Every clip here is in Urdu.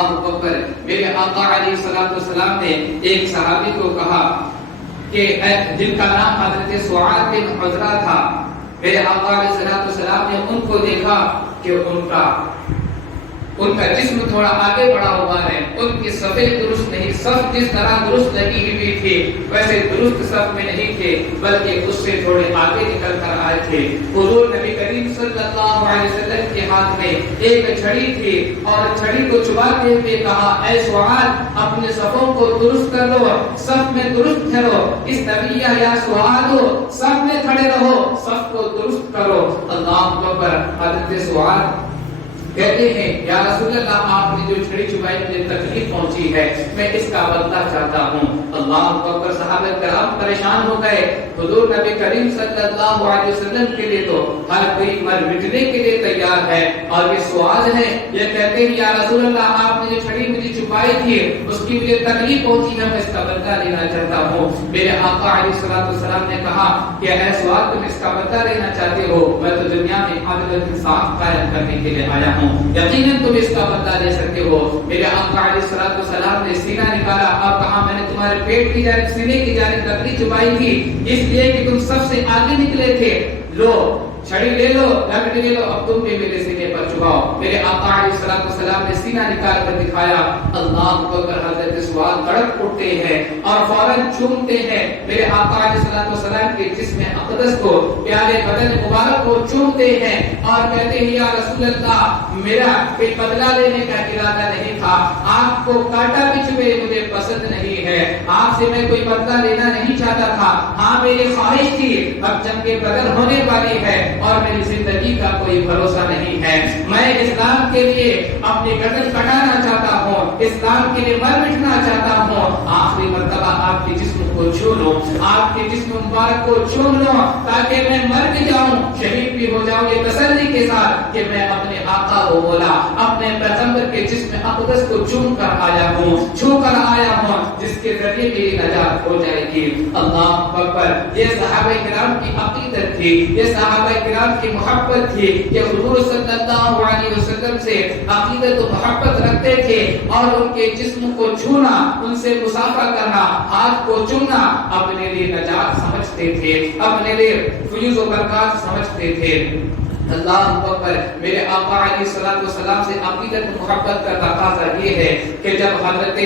اللہ اکبر. میرے آقا علیہ الصلوۃ والسلام نے ایک صحابی کو کہا کہ جن کا نام حضرت سعاد بن حضرہ تھا، میرے آقا علیہ الصلوۃ والسلام نے ان کو دیکھا کہ ان کا جسم تھوڑا آگے بڑھا ہوا ہے، ان کی صفیں درست نہیں، صف جس طرح درست لگی ہوئی تھی ویسے درست صف میں نہیں تھے، بلکہ اس سے تھوڑے آگے نکل کر آئے تھے. حضور نبی کریم صلی اللہ علیہ وسلم کے ہاتھ میں ایک چھڑی تھی اور چھڑی کو چباتے ہوئے کہا اے سعاد اپنے صفوں کو درست کر لو، صف میں درست ٹھہرو. اس نبیہ یا سعاد صف میں کھڑے رہو، صف کو درست کرو. اللہ اکبر. حضرت سعاد کہتے ہیں یا رسول اللہ آپ نے جو چھڑی چبائی مجھے تکلیف پہنچی ہے، میں اس کا بدلہ چاہتا ہوں. اللہ اکبر. صحابہ کرام پریشان ہو گئے. حضور نبی کریم صلی اللہ علیہ وسلم کے لیے تو ہر کوئی مر مٹنے کے لیے تیار ہے، اور یہ سعاد ہے یہ کہتے ہیں یا رسول اللہ آپ نے جو چھڑی مجھے چبائی تھی اس کی مجھے تکلیف پہنچی ہے، میں اس کا بدلہ لینا چاہتا ہوں. میرے آقا علیہ الصلوۃ والسلام نے کہا کہ اے سعاد تم اس کا بدلہ لینا چاہتے ہو، میں تو دنیا میں عدل و انصاف قائم کرنے کے لیے آیا ہوں، یقیناً تم اس کا بدلہ لے سکتے ہو. میرے آقا علیہ الصلوۃ والسلام نے سینہ نکالا اور کہا میں نے تمہارے پیٹ کی جانب سینے کی جانب لکڑی چبائی تھی اس لیے کہ تم سب سے آگے نکلے تھے، لو چھڑی لے لو، لکڑی لے لو، اب تم بھی میرے سینے پر چباؤ. میرے آقا علیہ الصلوۃ والسلام نے سینہ نکال کر دکھایا. اللہ اکبر. حضرت سعاد تڑپ اٹھتے ہیں اور فوراً چومتے ہیں میرے آقا علیہ الصلوۃ والسلام کے جسم اقدس کو، پیارے بدن مبارک کو چومتے ہیں اور کہتے ہیں یا رسول اللہ میرا کوئی بدلہ لینے کا ارادہ نہیں تھا، آپ کو کاٹا بھی چبھے مجھے پسند نہیں ہے، آپ سے میں کوئی بدلہ لینا نہیں چاہتا تھا، ہاں میری خواہش تھی اب جنگ بدر ہونے والی ہے اور میری زندگی کا کوئی بھروسہ نہیں ہے، میں اسلام کے لیے اپنی گردن کٹانا چاہتا ہوں، اسلام کے لیے مر مٹنا چاہتا ہوں. آخری مرتبہ آپ کے جسم کو چھو لو، آپ کے جسم مبارک کو چوم لو تاکہ میں مر بھی جاؤں شہید بھی ہو جاؤں یہ تسلی کے ساتھ کہ میں اپنے آقا و مولا اپنے پیغمبر کے جسم اقدس کو چوم کر آیا ہوں، چھو کر آیا ہوں، جس کے ذریعے میری نجات ہو جائے گی. اللہ اکبر. یہ صحابہ کرام کی عقیدت تھی، یہ صحابہ کرام کی محبت تھی کہ حضور صلی اللہ علیہ وسلم سے عقیدت و محبت رکھتے تھے اور ان کے جسم کو چھونا، ان سے مصافحہ کرنا، ہاتھ کو چومنا اپنے لیے نجات سمجھتے تھے، اپنے لیے فیوز و برکات سمجھتے تھے. اللہ اکبر. میرے آقا علیہ الصلوۃ والسلام سے عقیدت و محبت کا تقاضا یہ ہے کہ جب حضرت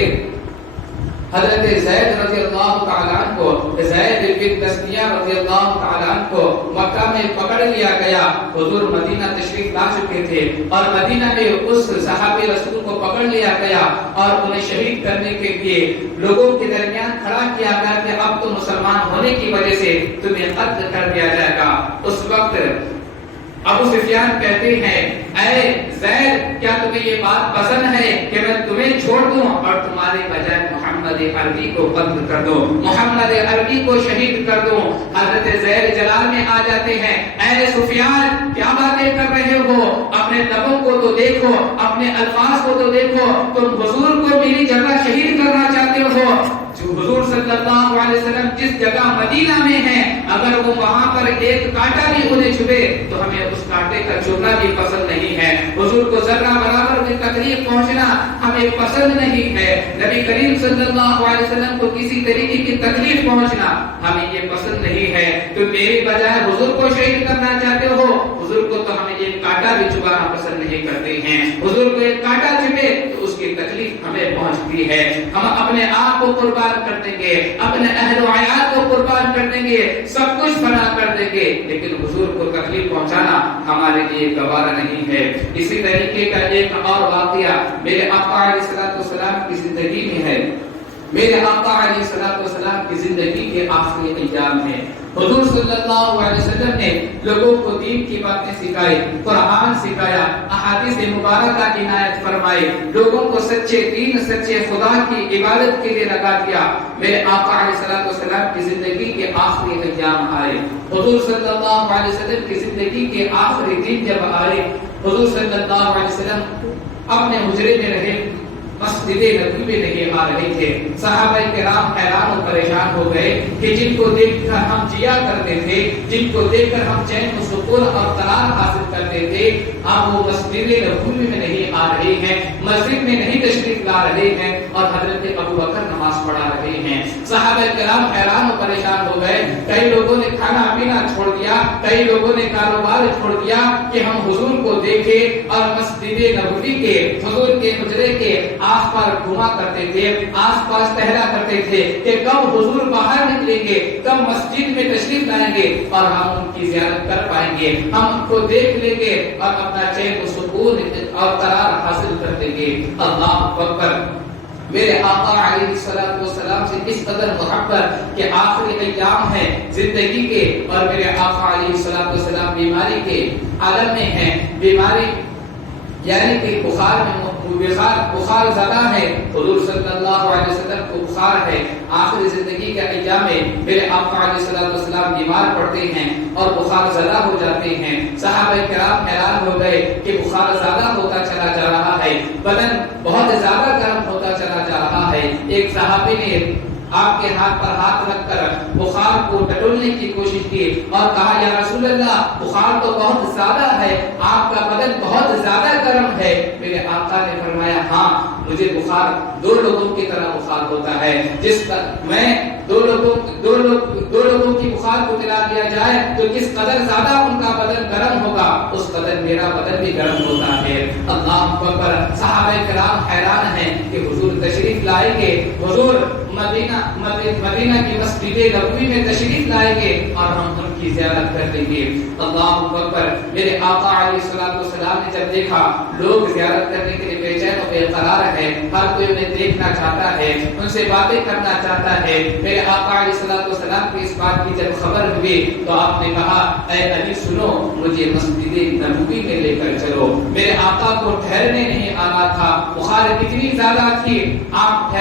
زید رضی اللہ تعالیٰ عنہ کو، زید بن تسنیہ رضی اللہ تعالیٰ عنہ کو مکہ میں پکڑ لیا گیا، حضور مدینہ تشریف لا چکے تھے اور مدینہ میں اس صحابی رسول کو پکڑ لیا گیا اور انہیں شہید کرنے کے لیے لوگوں کے درمیان کھڑا کیا گیا کہ اب تو مسلمان ہونے کی وجہ سے تمہیں قتل کر دیا جائے گا. اس وقت ابو سفیان کہتے ہیں اے زید کیا تمہیں یہ بات پسند ہے کہ میں تمہیں چھوڑ دوں اور تمہارے بجائے محمد عربی کو قتل کر دوں، محمد عربی کو شہید کر دوں. حضرت زید جلال میں آ جاتے ہیں اے سفیان کیا باتیں کر رہے ہو، اپنے لبوں کو تو دیکھو، اپنے الفاظ کو تو دیکھو، تم حضور کو میری جگہ شہید کرنا چاہتے ہو. حضور صلی اللہ علیہ وسلم جس جگہ مدینہ میں ہیں اگر وہ وہاں پر ایک کانٹا بھی انہیں چھپے تو ہمیں اس کانٹے کا چبھنا بھی پسند نہیں ہے. حضور کو ذرہ برابر بھی تکلیف پہنچنا ہمیں پسند نہیں ہے. نبی کریم صلی اللہ علیہ وسلم کو کسی طریقے کی تکلیف پہنچنا ہمیں یہ پسند نہیں ہے. تو میری بجائے حضور کو شہید کرنا چاہتے ہو، حضور کو تو ہمیں ایک کانٹا بھی چبھانا پسند نہیں کرتے ہیں. حضور کو ایک کانٹا چھپے تو اس کی تکلیف ہمیں پہنچتی ہے. ہم اپنے آپ کو قربان کر دیں گے، اپنے اہل و عیال کو قربان کر دیں گے، سب کچھ فنا کر دیں گے، لیکن حضور کو تکلیف پہنچانا ہمارے لیے گوارا نہیں ہے. اسی طریقے کا ایک اور واقعہ میرے آقا علیہ الصلوۃ والسلام کی زندگی میں ہے. میرے آقا علیہ الصلوۃ والسلام کی زندگی کے آخری ایام ہیں. حضور صلی اللہ علیہ وسلم نے لوگوں کو دین کی باتیں سکھائی، قرآن سکھایا، احادیث مبارکہ عنایت فرمائے، لوگوں کو سچے دین، سچے خدا کی عبادت کے لیے لگا دیا. میرے آقا علیہ الصلوۃ والسلام کی زندگی کے آخری ایام آئے. حضور صلی اللہ علیہ وسلم کی زندگی کے آخری دن جب آئے، حضور صلی اللہ علیہ وسلم اپنے حجرے میں رہے، مسجد نبوی میں نہیں آ رہے تھے. صحابہ کرام حیران و پریشان ہو گئے کہ جن کو دیکھ کر ہم جیا کرتے تھے، جن کو دیکھ کر ہم چین و سکون اور قرار حاصل کرتے تھے، اب وہ مسجد نبوی میں نہیں آ رہے ہیں، مسجد میں نہیں تشریف لا رہے ہیں اور حضرت ابو بکر نماز پڑھا رہے ہیں۔ صحابہ کرام حیران و پریشان ہو گئے، کئی لوگوں نے کھانا پینا چھوڑ دیا، کئی لوگوں نے کاروبار چھوڑ دیا کہ ہم حضور کو دیکھیں، اور مسجد نبوی کے حضور کے حجرے کے آس پاس گھوما کرتے تھے، آس پاس ٹہلا کرتے تھے کہ کب حضور باہر نکلیں گے، کب مسجد میں تشریف لائیں گے اور ہم ان کی زیارت کر پائیں گے، ہم ان کو دیکھ لیں گے اور اپنا چین و سکون اور قرار حاصل کر دیں گے۔ اللہ اکبر۔ میرے آقا علیہ الصلوۃ والسلام سے اس قدر محبت کہ آخری ایام ہے زندگی کے، اور میرے آقا علیہ الصلوۃ والسلام بیماری کے عالم میں ہیں، بیماری یعنی کہ بخار زدہ ہے، حضور صلی اللہ علیہ وسلم کو بخار ہے، آخری زندگی کے ایام میں میرے آقا علیہ الصلوۃ والسلام بیمار پڑتے ہیں اور بخار زدہ ہو جاتے ہیں۔ صحابہ کرام حیران ہو گئے کہ بخار زیادہ ہوتا چلا جا رہا ہے، بدن بہت زیادہ گرم ہوتا چلا جا رہا ہے۔ ایک صحابی نے آپ کے ہاتھ پر ہاتھ رکھ کر بخار کو ٹٹولنے کی کوشش کی اور کہا یا رسول اللہ بخار تو بہت زیادہ ہے، آپ کا بدن بہت زیادہ گرم ہے۔ میرے آقا نے فرمایا ہاں مجھے بخار دو لوگوں کی طرح بخار ہوتا ہے، جس کا میں دو لوگوں کی بخار کو دلا دیا جائے تو کس قدر زیادہ ان کا بدن گرم ہوگا اس قدر میرا بدن بھی گرم ہوتا ہے۔ اللہ اکبر۔ صحابہ کرام حیران ہیں کہ حضور تشریف لائیں گے، حضور مدینہ کی مسجد نبوی میں تشریف لائیں گے اور ہم ان کی زیارت کر دیں گے۔ اللہ اکبر۔ میرے آقا علیہ الصلوۃ والسلام نے جب دیکھا لوگ زیارت کرنے کے لیے بے چین و بے قرار ہے، ہر کوئی انہیں دیکھنا چاہتا ہے، ان سے باتیں کرنا چاہتا ہے، میرے آقا علیہ الصلوۃ والسلام کی اس بات کی جب خبر ہوئی تو آپ نے کہا اے علی سنو مجھے مسجد نبوی میں لے کر چلو۔ میرے آقا کو ٹھہرنے نہیں آنا تھا، بخار اتنی زیادہ تھی آپ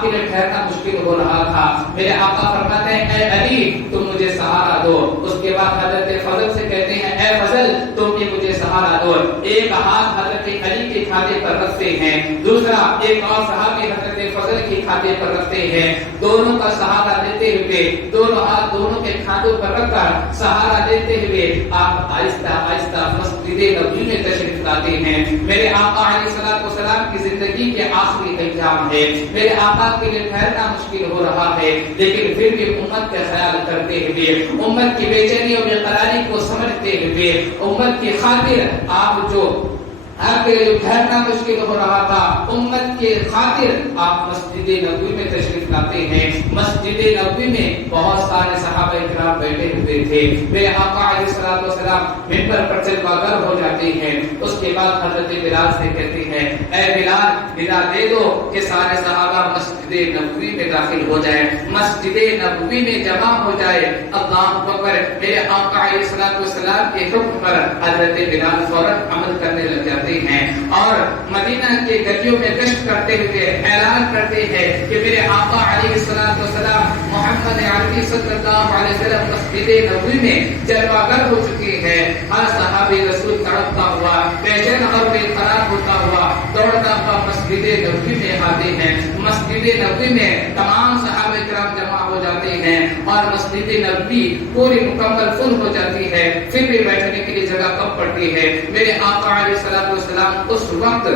کے لیے ٹھہرنا مشکل ہو رہا تھا۔ میرے آقا فرماتے ہیں اے علی تم مجھے سہارا دو۔ اس کے بعد حضرت فضل سے کہتے ہیں اے فضل تم بھی مجھے سہارا دو۔ ایک ہاتھ حضرت علی کے کھاتے پر رکھتے ہیں، دوسرا ایک اور صحابی حضرت فضل کے کھاتے پر رکھتے ہیں، دونوں کا سہارا دیتے ہوئے دونوں ہاتھ دونوں کے کھاتوں پر رکھ کر سہارا دیتے ہوئے آپ آہستہ آہستہ مسجد نبوی میں تشریف لاتے ہیں۔ میرے آقا علیہ الصلوۃ والسلام کی زندگی کے آخری ایام ہے، میرے آقا کے لیے ٹھہرنا مشکل ہو رہا ہے، لیکن پھر بھی امت کا خیال کرتے ہوئے، امت کی بے چینی اور بے قراری کو سمجھتے ہوئے، امت کی خاطر آپ کے لیے ٹھہرنا مشکل ہو رہا تھا، امت کے خاطر آپ مسجد نبوی میں تشریف لاتے ہیں۔ مسجد نبوی میں بہت سارے صحابہ کرام بیٹھے ہوئے تھے، میرے آقا علیہ الصلوۃ والسلام منبر پر جلوہ گر ہو جاتے ہیں۔ اس کے بعد حضرت بلال سے کہتے ہیں اے بلال ندا دے دو کہ سارے صحابہ مسجد نبوی میں داخل ہو جائیں، مسجد نبوی میں جمع ہو جائے۔ اللہ اکبر۔ میرے آقا علیہ الصلوۃ والسلام کے حکم پر حضرت بلال فوراً عمل کرنے لگ جاتے ہیں اور مدینہ کے گلیوں میں گشت کرتے ہوئے اعلان کرتے ہیں کہ میرے آقا علیہ الصلوۃ والسلام محمد عربی صلی اللہ علیہ وسلم مسجد نبوی میں جلوہ گر ہو چکے ہیں۔ ہر صحابی رسول تڑپتا ہوا بے چین اور بے قرار ہوتا ہوا دوڑتا ہوا مسجد نبوی میں آتے ہیں۔ مسجد نبوی میں تمام صحابہ کرام جمع ہو جاتے ہیں اور مسجد نبوی پوری مکمل فل ہو جاتی ہے، پھر بھی بیٹھنے کے لیے جگہ کم پڑتی ہے۔ میرے آقا علیہ السلام اس وقت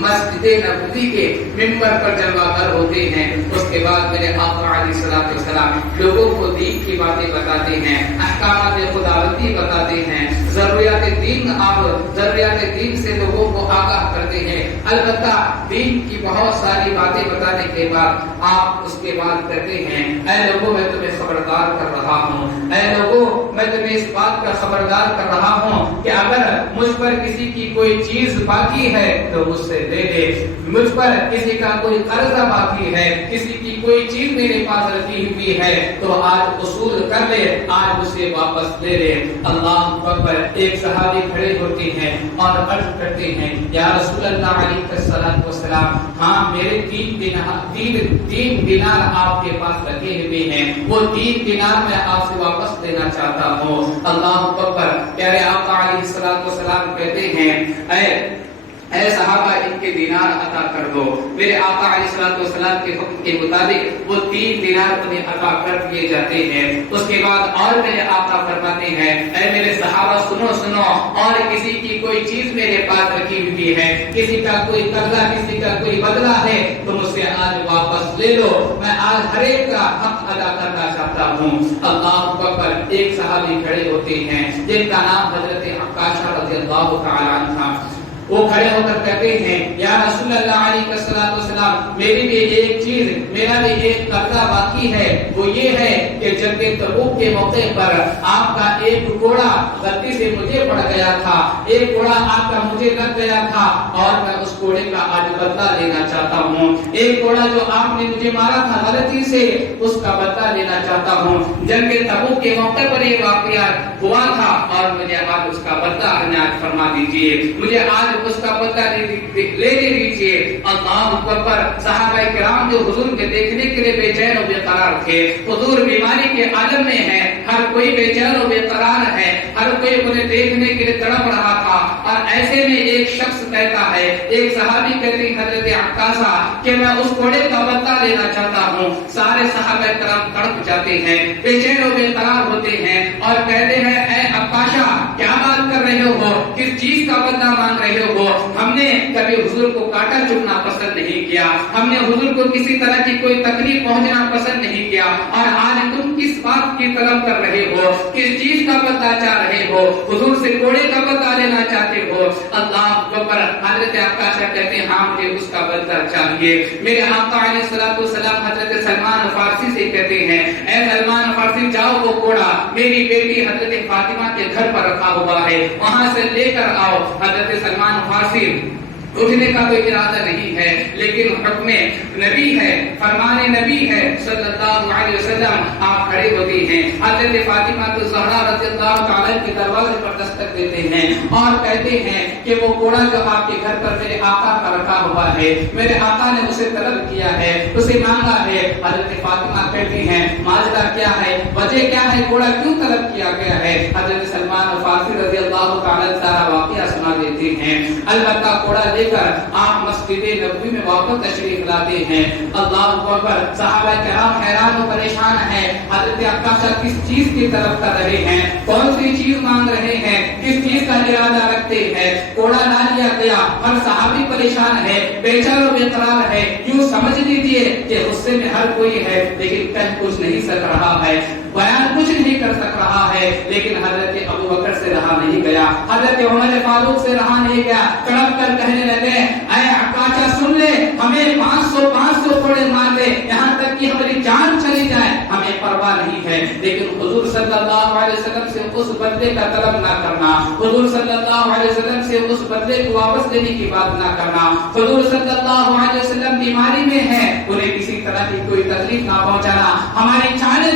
مسجد نبوی کے منبر پر جلوہ گر ہوتے ہیں۔ اس کے بعد میرے آقا علیہ السلام لوگوں کو دین کی باتیں بتاتے ہیں، احکامات خداوندی بتاتے ہیں، ضروریات دین سے لوگوں کو آگاہ کرتے ہیں۔ البتہ دین کی بہت ساری باتیں بتانے کے بعد آپ اس کے بعد کہتے ہیں اے لوگوں میں تمہیں خبردار کر رہا ہوں، اے لوگوں میں تمہیں اس بات کا خبردار کر رہا ہوں کہ اگر مجھ پر کسی کی کوئی چیز باقی ہے تو مجھ سے دے دے، مجھ پر کسی کا کوئی قرضہ باقی ہے، کسی کی کوئی چیز میرے پاس رکھی ہوئی ہے تو آج وصول کر لے، آج اسے واپس لے لے۔ اللہ اکبر۔ ایک صحابی کھڑے ہوتے ہیں اور عرض کرتے ہیں یا رسول اللہ علیہ الصلوۃ والسلام ہاں میرے 3 دینار آپ کے پاس رکھے ہوئے ہیں، وہ 3 دینار میں آپ سے واپس لینا چاہتا ہوں۔ اللہ اکبر۔ پیارے آقا علیہ الصلوۃ والسلام کہتے ہیں اے صحابہ ان کے دینار عطا کر دو۔ میرے آقا علیہ الصلوۃ والسلام کے حکم کے مطابق وہ 3 دینار انہیں عطا کر دیے جاتے ہیں۔ اس کے بعد اور میرے آقا فرماتے ہیں اے میرے صحابہ سنو اور کسی کی کوئی چیز میرے پاس رکھی ہوئی ہے، کسی کا کوئی قرضہ، کسی کا کوئی بدلہ ہے تو مجھ سے آج واپس لے لو، میں آج ہر ایک کا حق ادا کرنا چاہتا ہوں۔ اللہ اکبر۔ ایک صحابی کھڑے ہوتے ہیں جن کا نام حضرت عکاشہ رضی اللہ تعالی عنہ تھا، وہ کھڑے ہو کر کہتے ہیں یا رسول اللہ علیہ السلام، میری بھی ایک چیز، میرا بھی ایک قرضہ باقی ہے، وہ یہ ہے کہ جنگ تبوک کے موقع پر آپ کا ایک گھوڑا غلطی سے مجھے پڑ گیا تھا، ایک گھوڑا آپ کا مجھے لگ گیا تھا اور میں اس گھوڑے کا آج بدلہ لینا چاہتا ہوں، ایک گھوڑا جو آپ نے مجھے مارا تھا غلطی سے اس کا بدلہ لینا چاہتا ہوں۔ جنگ تبوک کے موقع پر یہ واقعہ ہوا تھا اور مجھے آج اس کا بدلہ عنایت فرما دیجیے، مجھے آج اس کا بدلہ لے لیجیے۔ اللہ اکبر۔ صحابہ کرام جو حضور کے دیکھنے کے لیے بے چین و بے قرار تھے، حضور بیماری کے عالم میں ہیں، ہر کوئی بے چین و بے قرار ہے، ہر کوئی انہیں دیکھنے کے لیے تڑپ رہا تھا، اور ایسے میں ایک شخص کہتا ہے، ایک صحابی کہتے ہیں حضرت عکاشہ کہ میں اس گھوڑے کا بدلہ لینا چاہتا ہوں۔ سارے صحابہ کرام تڑپ جاتے ہیں، بے چین و بے قرار ہوتے ہیں اور کہتے ہیں اے عکاشہ کیا بات کر رہے ہو، کس چیز کا بدلہ مانگ رہے ہو؟ ہم نے کبھی حضور کو کاٹا چبھنا پسند نہیں کیا، ہم نے حضور کو کسی طرح کی کوئی تکلیف پہنچنا پسند نہیں کیا، اور آج تم کس بات کی طلب کر رہے ہو، کس چیز کا بدلہ چاہ رہے ہو؟ حضور سے گھوڑے کا بدلہ لینا چاہتے ہو؟ اللہ اکبر۔ حضرت عکاشہ کہتے ہیں ہاں مجھے اس کا بدلہ چاہیے۔ میرے آقا علیہ الصلوۃ والسلام حضرت سلمان فارسی سے کہتے ہیں اے سلمان فارسی جاؤ وہ گھوڑا میری بیٹی حضرت فاطمہ کے گھر پر رکھا ہوا ہے، وہاں سے لے کر آؤ۔ حضرت سلمان فارسی اٹھنے کا کوئی ارادہ نہیں ہے، لیکن حکم نبی ہے، فرمان نبی ہے صلی اللہ علیہ وسلم، آپ کھڑے ہوتے ہیں، حضرت فاطمہ الزہرا رضی اللہ تعالی کے دروازے پر دستک دیتے ہیں اور کہتے ہیں کہ وہ گھوڑا جو آپ کے گھر پر میرے آقا کا رکھا ہوا ہے، میرے آقا نے اسے طلب کیا ہے، اسے مانگا ہے۔ حضرت فاطمہ کہتی ہیں ماجرا کیا ہے، وجہ کیا ہے، گھوڑا کیوں طلب کیا گیا ہے؟ حضرت سلمان فارسی رضی اللہ تعالی سارا واقعہ سنا دیتے ہیں۔ البتہ گھوڑا لے کر آپ مسجد نبوی میں واپس تشریف لاتے ہیں۔ اللہ اکبر۔ صحابہ کرام حیران و پریشان ہیں، حضرت عکاشہ کس چیز کی طرف کر رہے ہیں، کون سی چیز مانگ رہے ہیں، کس چیز کا ارادہ رکھتے ہیں؟ گھوڑا نہ لیا گیا، ہر صحابی پریشان ہے، بے چین و بے قرار ہے، یوں سمجھ لیجیے کہ غصے میں ہر کوئی ہے لیکن کہہ کچھ نہیں سک رہا ہے، بیان کچھ نہیں کر سک رہا ہے، لیکن حضرت ابو بکر سے رہا نہیں گیا، حضرت عمر فاروق سے رہا نہیں گیا، تڑپ کر کہنے لگے اے عکاشہ سن لے، ہمیں 500 کوڑے مار لے، یہاں تک کہ ہماری جان چلی جائے، ہمیں پرواہ نہیں ہے، لیکن حضور صلی اللہ علیہ وسلم سے اس بدلے کا طلب نہ کرنا، حضور صلی اللہ علیہ وسلم سے اس بدلے کو واپس لینے کی بات نہ کرنا۔ حضور صلی اللہ علیہ وسلم بیماری میں ہے، انہیں کسی طرح کی کوئی تکلیف نہ پہنچانا، ہماری جانیں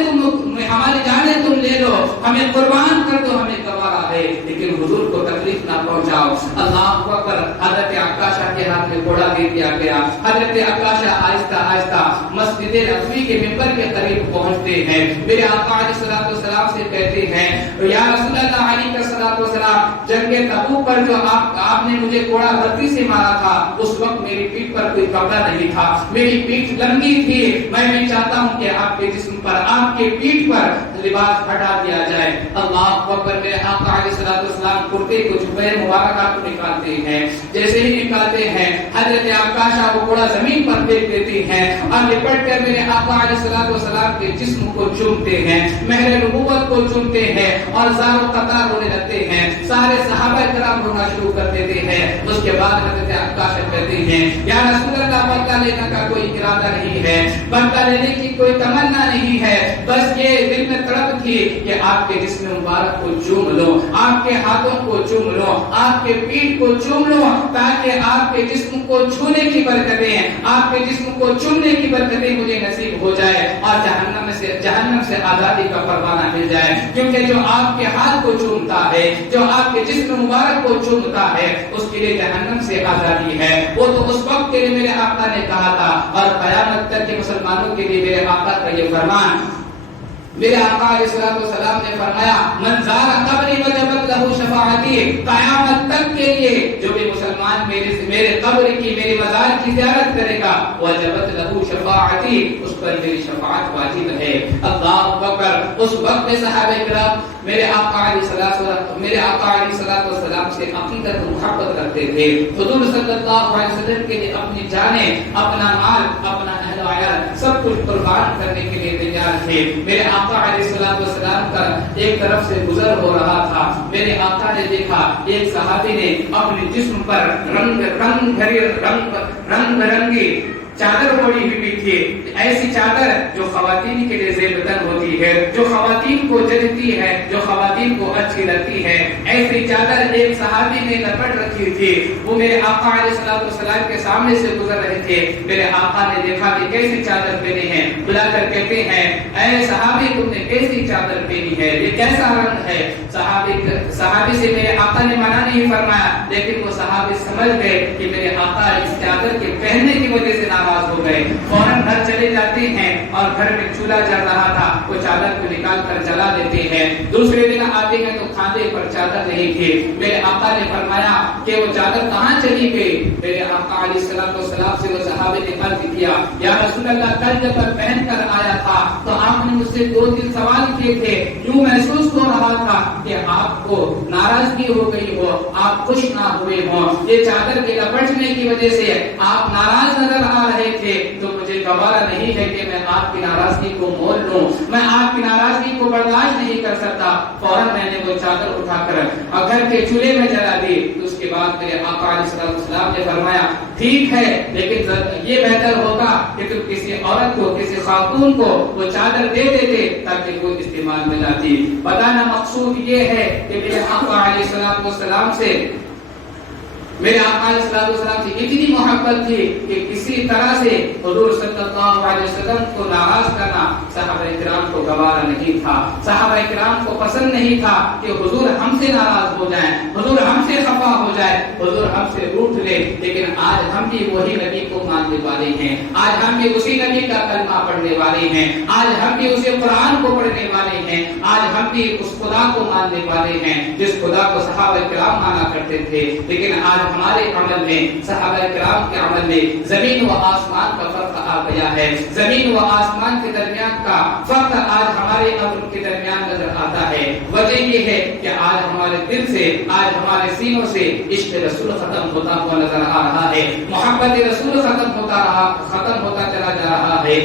تم لے لو، ہمیں قربان کر دو، ہمیں گوارا ہے، لیکن حضور کو تکلیف نہ پہنچاؤ۔ اللہ اکبر۔ حضرت عکاشہ کے ہاتھ میں گھوڑا دے دیا گیا، حضرت عکاشہ آہستہ آہستہ مسجد نبوی کے ممبر کے قریب پہنچتے ہیں، میرے آقا علیہ الصلوۃ والسلام سے کہتے ہیں یا رسول اللہ علیہ الصلوۃ والسلام، جنگ تبوک پر جو آپ نے مجھے گھوڑا غلطی سے مارا تھا، اس وقت میری پیٹھ پر کوئی کپڑا نہیں تھا، میری پیٹھ لمبی تھی، میں بھی چاہتا ہوں کہ آپ کے جسم پر، آپ کے پیٹھ پر لباس ہٹا دیا جائے۔ اللہ اکبر۔ میرے آقا علیہ الصلوۃ والسلام کرتے کو جبہ مبارکہ کو نکالتے ہیں، جیسے ہی نکالتے ہیں حضرت عکاشہ وہ گھوڑا زمین پر پھینک دیتی ہیں اور لپٹ کر میرے آقا علیہ الصلوۃ والسلام کے جسم کو چومتے ہیں، مہر نبوت کو چومتے ہیں اور زار و قطار رونے لگتے ہیں، سارے صحابہ کرام رونا شروع کر دیتے ہیں۔ اس کے بعد حضرت عکاشہ کہتے ہیں یا رسول اللہ، بدلہ لینے کا کوئی ارادہ نہیں ہے، بدلہ لینے کی کوئی تمنا نہیں ہے، بس یہ دل میں تڑپ تھی کہ آپ کے جسم مبارک کو چوم لو، آپ کے ہاتھوں کو چوم لو، آپ کے پیٹھ کو چوم لو، تاکہ آپ کے جسم کو چھونے کی برکتیں، آپ کے جسم کو چومنے کی برکتیں مجھے نصیب ہو جائے اور جہنم سے آزادی کا پروانہ مل جائے، کیونکہ جو آپ کے ہاتھ کو چومتا ہے، جو آپ کے جسم مبارک کو چومتا ہے، اس کے لیے جہنم سے آزادی ہے۔ وہ تو اس وقت کے لیے میرے آقا نے کہا تھا اور قیامت تک کے مسلمانوں کے لیے میرے آقا کا یہ فرمان میرے آقا علیہ الصلوۃ والسلام نے فرمایا من زار قبری وجبت له شفاعتی، قیامت تک کے لیے جو بھی مسلمان میرے قبر کی میرے مزار کی زیارت کرے گا وجبت له شفاعتی، اس پر میری شفاعت واجب ہے۔ اللہ اکبر۔ اس وقت میں صحابہ کرام میرے آقا علیہ الصلوۃ والسلام سے عقیدت و محبت رکھتے تھے، حضور صلی اللہ علیہ وسلم کے لیے اپنی جانیں، اپنا مال، اپنا اہل و عیال سب کچھ قربان کرنے کے لیے تیار تھے۔ میرے آقا علیہ الصلوۃ والسلام کا ایک طرف سے گزر ہو رہا تھا، میرے آقا نے دیکھا ایک صحابی نے اپنے جسم پر رنگ برنگی چادر اوڑھی ہوئی تھی، ایسی چادر جو خواتین کے لیے زیب تن ہوتی ہے، جو خواتین کو جچتی ہے، جو خواتین کو اچھی لگتی ہے، ایسی چادر ایک صحابی نے لپٹ رکھی تھی۔ وہ میرے آقا علیہ الصلوۃ والسلام کے سامنے سے گزر رہے تھے، میرے آقا نے دیکھا کہ کیسی چادر پہنی ہے، بلا کر کہتے ہیں اے صحابی تم نے کیسی چادر پہنی ہے، یہ کیسا رنگ ہے؟ صحابی سے میرے آقا نے منع نہیں فرمایا، لیکن وہ صحابی سمجھ گئے کہ میرے آقا اس چادر کے پہننے کی وجہ سے ناراض ہو گئے، فوراً گھر چلے جاتے ہیں اور گھر میں چولہا جل رہا تھا، وہ چادر کو نکال کر جلا دیتے ہیں۔ دوسرے دن آتے ہیں تو کھاندے پر چادر نہیں تھی، میرے آقا نے فرمایا کہ وہ چادر کہاں چلی گئی؟ میرے آقا علیہ الصلوۃ والسلام سے وہ صحابی نے عرض کیا یا رسول اللہ کل جب میں پہن کر آیا تھا تو آپ نے مجھ سے 2-3 سوال کیے تھے، یوں محسوس ہو رہا تھا کہ آپ کو ناراضگی ہو گئی ہو، آپ خوش نہ ہوئے ہوں، یہ چادر کے لپٹنے کی وجہ سے آپ ناراض نظر آ رہے تھے، تو مجھے گوارا نہیں ہے کہ میں آپ کی ناراضگی کو مول لوں، میں آپ کی ناراضگی کو برداشت نہیں کر سکتا۔ فوراً میں نے وہ چادر اٹھا کر اور گھر کے چولہے میں جلا دی۔ تو اس کے بعد میرے آقا علیہ الصلوۃ والسلام نے فرمایا ٹھیک ہے، لیکن یہ بہتر ہوگا کہ تم کسی عورت کو، کسی خاتون کو وہ چادر دے دیتے تاکہ وہ استعمال میں لاتی۔ بتانا مقصود یہ ہے کہ میرے آقا علیہ الصلوۃ والسلام سے میرے آقا علیہ الصلوۃ والسلام سے اتنی محبت تھی کہ کسی طرح سے حضور صلی اللہ علیہ وسلم کو ناراض کرنا صحابہ کرام کو گوارا نہیں تھا، صحابہ کرام کو پسند نہیں تھا کہ حضور ہم سے ناراض ہو جائیں، حضور ہم سے خفا ہو جائے، حضور ہم سے روٹھ لے۔ لیکن آج ہم بھی وہی نبی کو ماننے والے ہیں، آج ہم بھی اسی نبی کا کلمہ پڑھنے والے ہیں، آج ہم بھی اسی قرآن کو پڑھنے والے ہیں، آج ہم بھی اس خدا کو ماننے والے ہیں جس خدا کو صحابہ کرام مانا کرتے تھے۔ لیکن آج ہمارے عمل میں، صحابہ کرام کے عمل میں زمین و آسمان کا فرق آ گیا ہے، زمین و آسمان کے درمیان کا فرق آج ہمارے عمل کے درمیان نظر آتا ہے۔ وجہ یہ ہے کہ آج ہمارے دل سے، آج ہمارے سینوں سے عشق رسول ختم ہوتا ہوا نظر آ رہا ہے، محبت رسول ختم ہوتا چلا جا رہا ہے۔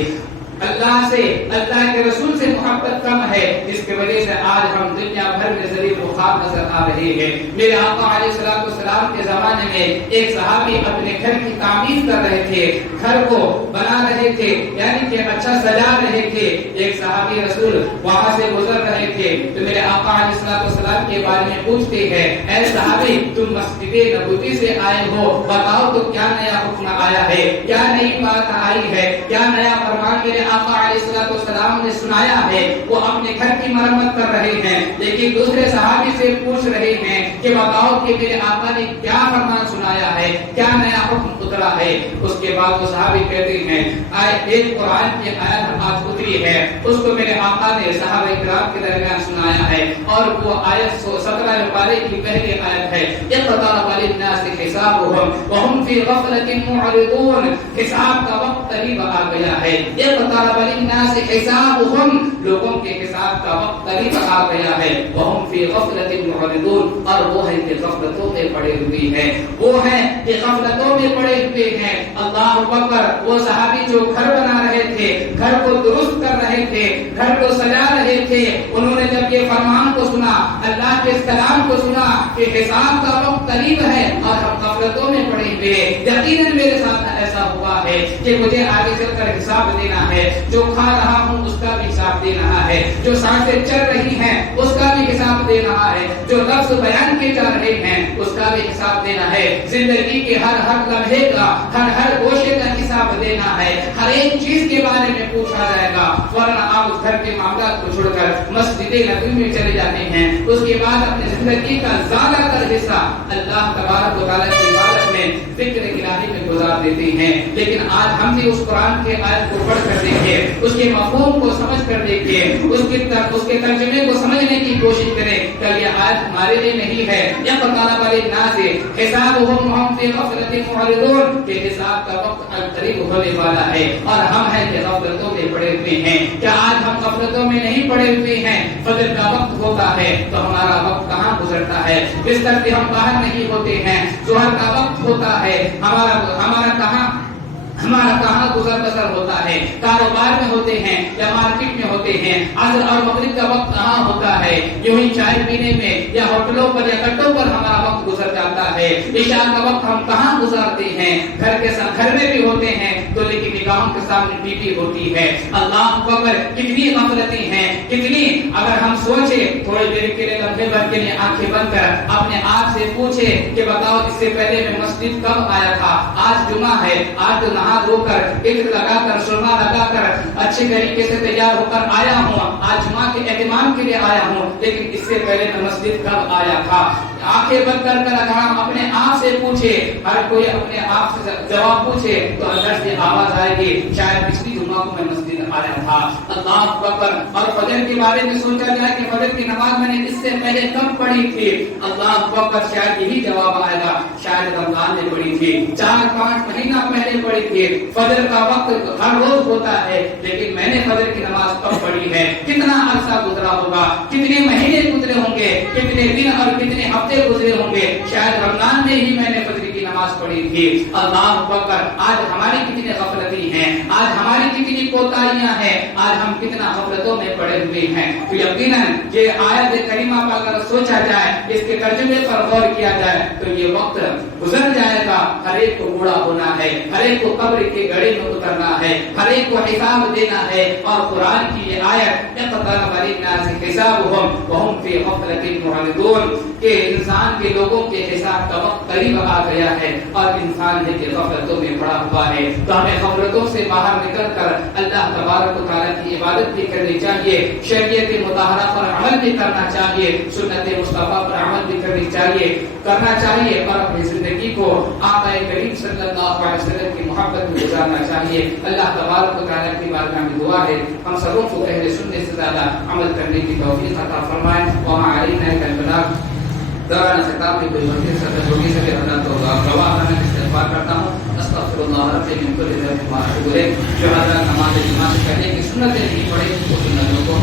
اللہ سے، اللہ کے رسول سے محبت کم ہے، جس کی وجہ سے آج ہم دنیا بھر میں ذلیل و خوار نظر آ رہے ہیں۔ میرے آقا علیہ الصلوۃ والسلام کے زمانے میں ایک صحابی اپنے گھر کی تعمیر کر رہے تھے، گھر کو بنا رہے تھے، یعنی کہ اچھا سجا رہے تھے۔ ایک صحابی رسول وہاں سے گزر رہے تھے تو میرے آقا علیہ الصلوۃ والسلام کے بارے میں پوچھتے ہیں اے صحابی تم مسجد نبوی سے آئے ہو، بتاؤ تو کیا نیا حکم آیا ہے، کیا نئی بات آئی ہے، کیا نیا فرمان میرے آقا علیہ الصلوۃ والسلام نے سنایا ہے؟ وہ اپنے گھر کی مرمت کر رہے ہیں، لیکن دوسرے صحابی سے پوچھ رہے ہیں کہ بتاؤ کہ میرے آقا نے کیا فرمان سنایا ہے، کیا نیا حکم اترا ہے؟ اس کے بعد وہ صحابی کہتے ہیں ایک قرآن کی آیت آج اتری ہے، اس کو میرے آقا نے صحابہ کرام کے درمیان سنایا ہے، اور وہ آیت 17 پارے کی پہلی آیت ہے اقترب للناس حسابهم وهم في غفلة معرضون۔ حساب کا وقت قریب آ گیا ہے، اقترب للناس حسابهم، لوگوں کے حساب کا وقت قریب آ گیا ہے، وهم في غفلة معرضون، اور وہ ہیں کہ غفلتوں میں پڑے ہوئے ہیں، وہ ہیں کہ غفلتوں میں پڑے ہوئے ہیں۔ اللہ اکبر۔ وہ صحابی جو گھر بنا رہے تھے، گھر کو درست کر رہے تھے، گھر کو سجا رہے تھے، انہوں نے جب یہ فرمان کو سنا، اللہ کے اس کلام کو سنا کہ حساب کا وقت قریب ہے اور ہم غفلتوں میں پڑے ہوئے ہیں، یقیناً میرے ساتھ ایسا ہوا ہے کہ مجھے آگے چل کر حساب دینا ہے، جو کھا رہا ہوں اس کا بھی حساب دے رہا ہے، جو سانسیں چل رہی ہیں اس کا بھی حساب دے رہا ہے، جو لفظ بیان کیے جا رہے ہیں اس کا بھی حساب دینا ہے، زندگی کے ہر لمحے کا، ہر گوشے کا حساب دینا ہے، ہر ایک چیز کے بارے میں پوچھا جائے گا، ورنہ آپ اس گھر کے معاملات کو چھوڑ کر مسجد نبوی میں چلے جاتے ہیں، اس کے بعد اپنی زندگی کا زیادہ تر حصہ اللہ تبارک و تعالیٰ کی عبادت میں، ذکر الہی میں گزار جواب دیتے ہیں، لیکن آج ہم بھی اس قرآن کے آیت کو پڑھ کر دیکھیں، اس کے مفہوم کو سمجھ کر دیکھیں، اس کے ترجمے کو سمجھنے کی کوشش کریں کہ یہ آیت ہمارے لیے نہیں ہے۔ یقطعن بالناس حسابهم وهم في غفلة معرضون، کہ حساب کا وقت قریب ہونے والا ہے اور ہم ہیں کہ غفلتوں میں پڑے ہوئے ہیں۔ کیا آج ہم غفلتوں میں نہیں پڑے ہوئے ہیں؟ فجر کا وقت ہوتا ہے تو ہمارا وقت کہاں گزرتا ہے؟ بستر سے ہم باہر نہیں ہوتے ہیں، ظہر کا وقت ہوتا ہے، ہمارا کہاں گزر بسر ہوتا ہے؟ کاروبار میں ہوتے ہیں یا مارکیٹ میں ہوتے ہیں؟ عصر اور مغرب کا وقت کہاں ہوتا ہے؟ یوں ہی چائے پینے میں یا ہوٹلوں پر یا کٹوں پر ہمارا وقت گزر جاتا ہے۔ عشاء کا وقت ہم کہاں گزارتے ہیں؟ گھر میں بھی ہوتے ہیں تو لیکن نگاہوں کے سامنے ٹی وی ہوتی ہے۔ اللہ اکبر، کتنی غفلتیں ہیں، کتنی! اگر ہم سوچیں تھوڑی دیر کے لیے، لمحے بھر کے لیے آنکھیں بند کر اپنے آپ سے پوچھے کہ بتاؤ اس سے پہلے میں مسجد کب آیا تھا؟ آج جمعہ ہے، آج تو نہا دھو کر، عطر لگا کر، سرما لگا کر اچھے طریقے سے تیار ہو کر آیا ہوں، آج جمعہ کے اہتمام کے لیے آیا ہوں، لیکن اس سے پہلے میں مسجد کب آیا تھا؟ آنکھیں بند کر کر اگر ہم اپنے آپ سے پوچھے، ہر کوئی اپنے آپ سے جواب پوچھے تو اندر سے آواز آئے گی شاید پچھلی جمعہ کو میں مسجد آیا تھا۔ اللہ اکبر! اور فجر کے بارے میں سوچا جائے کہ فجر کی نماز میں نے اس سے پہلے کب پڑھی تھی؟ اللہ اکبر! شاید یہی جواب آئے گا شاید رمضان میں پڑھی تھی، 4-5 مہینہ پہلے پڑھی تھی۔ فجر کا وقت ہر روز ہوتا ہے، لیکن میں نے فجر کی نماز کب پڑھی ہے؟ کتنا عرصہ گزرا ہوگا، کتنے مہینے گزرے ہوں گے، کتنے دن اور کتنے ہفتے گزرے ہوں گے، شاید رمضان میں ہی میں نے فجر کی نماز پڑھی تھی۔ اللہ اکبر! آج ہماری کتنی غفلتیں ہیں، آج ہماری کتنی کوتاہیاں ہیں، آج ہم کتنا غفلتوں میں پڑے ہوئے ہیں۔ تو یقیناً یہ آیت کریمہ پر اگر سوچا جائے، اس کے ترجمے پر غور کیا جائے تو یہ وقت گزر جائے گا۔ ہر ایک کو بوڑھا ہونا ہے، ہر ایک کو قبر کے گڑھے میں اترنا ہے، ہر ایک کو حساب دینا ہے۔ اور قرآن کی یہ آیت اقترب للناس حسابهم وهم في غفلة معرضون کہ انسان کے لوگوں کے حساب کا وقت قریب آ گیا ہے اور انسان ہے کہ غفلتوں میں پڑا ہوا ہے۔ تو ہمیں غفلتوں سے باہر نکل کر اللہ تبارک و تعالیٰ کی عبادت بھی کرنی چاہیے، شریعت مطہرہ پر عمل بھی کرنا چاہیے، سنت مصطفیٰ پر عمل بھی کرنا چاہیے اور اپنی زندگی کو آقا کریم صلی اللہ علیہ وسلم کی محبت میں گزارنا چاہیے۔ اللہ تبارک و تعالیٰ کی بارگاہ میں دعا ہے ہم سبوں کو پہلے سننے سے زیادہ عمل کرنے کی توفیق عطا فرمائے۔ وما علینا الا البلاغ۔ دعوانا خطاب میں کوئی غلطی سے ہوگی سے اللہ تو گواہ میں استغفار کرتا ہوں۔ استغفر اللہ ربی من کل ذنب و اتوب الیہ۔ جو حضرات نماز جمعہ سے پہلے کی سنتیں نہیں پڑھی وہ سنتوں کو